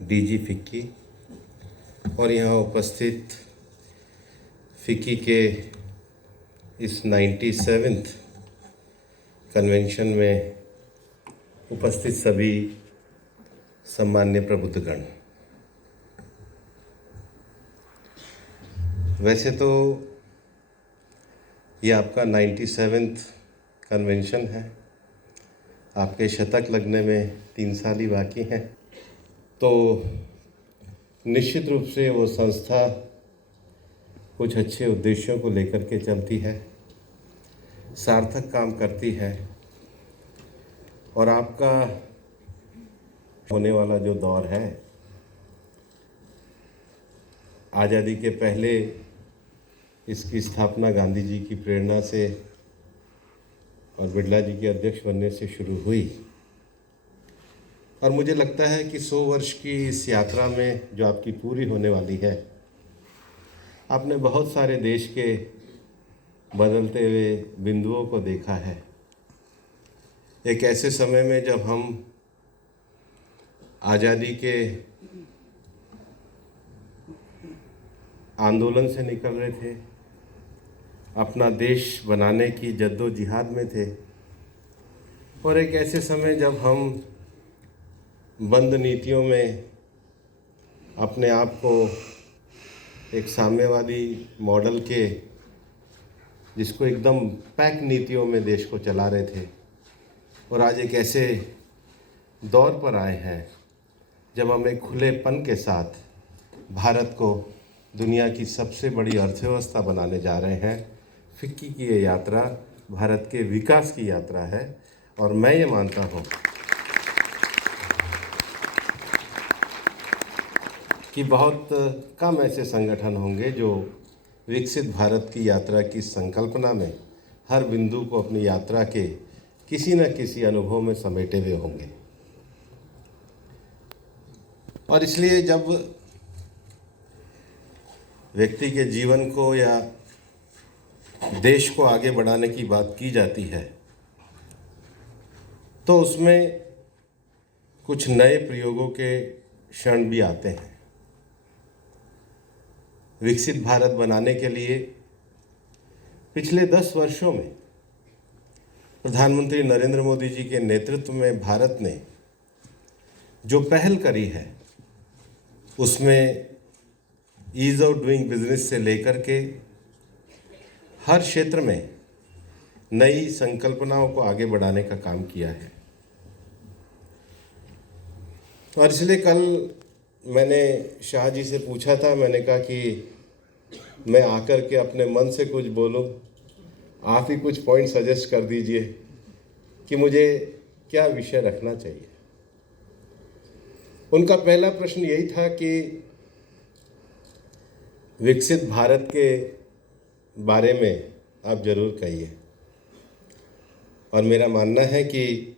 DG FICCI और यहाँ उपस्थित फिक्की के इस 97th कन्वेंशन में उपस्थित सभी सम्मान्य प्रबुद्धगण। वैसे तो ये आपका 97th कन्वेंशन है, आपके शतक लगने में 3 साल ही बाकी हैं, तो निश्चित रूप से वो संस्था कुछ अच्छे उद्देश्यों को लेकर के चलती है, सार्थक काम करती है और आपका होने वाला जो दौर है, आज़ादी के पहले इसकी स्थापना गांधी जी की प्रेरणा से और बिरला जी के अध्यक्ष बनने से शुरू हुई और मुझे लगता है कि 100 वर्ष की इस यात्रा में जो आपकी पूरी होने वाली है, आपने बहुत सारे देश के बदलते हुए बिंदुओं को देखा है। एक ऐसे समय में जब हम आज़ादी के आंदोलन से निकल रहे थे, अपना देश बनाने की जद्दोजहद में थे, और एक ऐसे समय जब हम बंद नीतियों में अपने आप को एक साम्यवादी मॉडल के, जिसको एकदम पैक नीतियों में देश को चला रहे थे, और आज एक ऐसे दौर पर आए हैं जब हम एक खुलेपन के साथ भारत को दुनिया की सबसे बड़ी अर्थव्यवस्था बनाने जा रहे हैं। फिक्की की ये यात्रा भारत के विकास की यात्रा है और मैं ये मानता हूँ कि बहुत कम ऐसे संगठन होंगे जो विकसित भारत की यात्रा की संकल्पना में हर बिंदु को अपनी यात्रा के किसी न किसी अनुभव में समेटे हुए होंगे। और इसलिए जब व्यक्ति के जीवन को या देश को आगे बढ़ाने की बात की जाती है, तो उसमें कुछ नए प्रयोगों के क्षण भी आते हैं। विकसित भारत बनाने के लिए पिछले 10 वर्षों में प्रधानमंत्री नरेंद्र मोदी जी के नेतृत्व में भारत ने जो पहल करी है, उसमें ईज़ ऑफ डूइंग बिजनेस से लेकर के हर क्षेत्र में नई संकल्पनाओं को आगे बढ़ाने का काम किया है। और इसलिए कल मैंने शाह जी से पूछा था, मैंने कहा कि मैं आकर के अपने मन से कुछ बोलूं, आप ही कुछ पॉइंट सजेस्ट कर दीजिए कि मुझे क्या विषय रखना चाहिए। उनका पहला प्रश्न यही था कि विकसित भारत के बारे में आप ज़रूर कहिए। और मेरा मानना है कि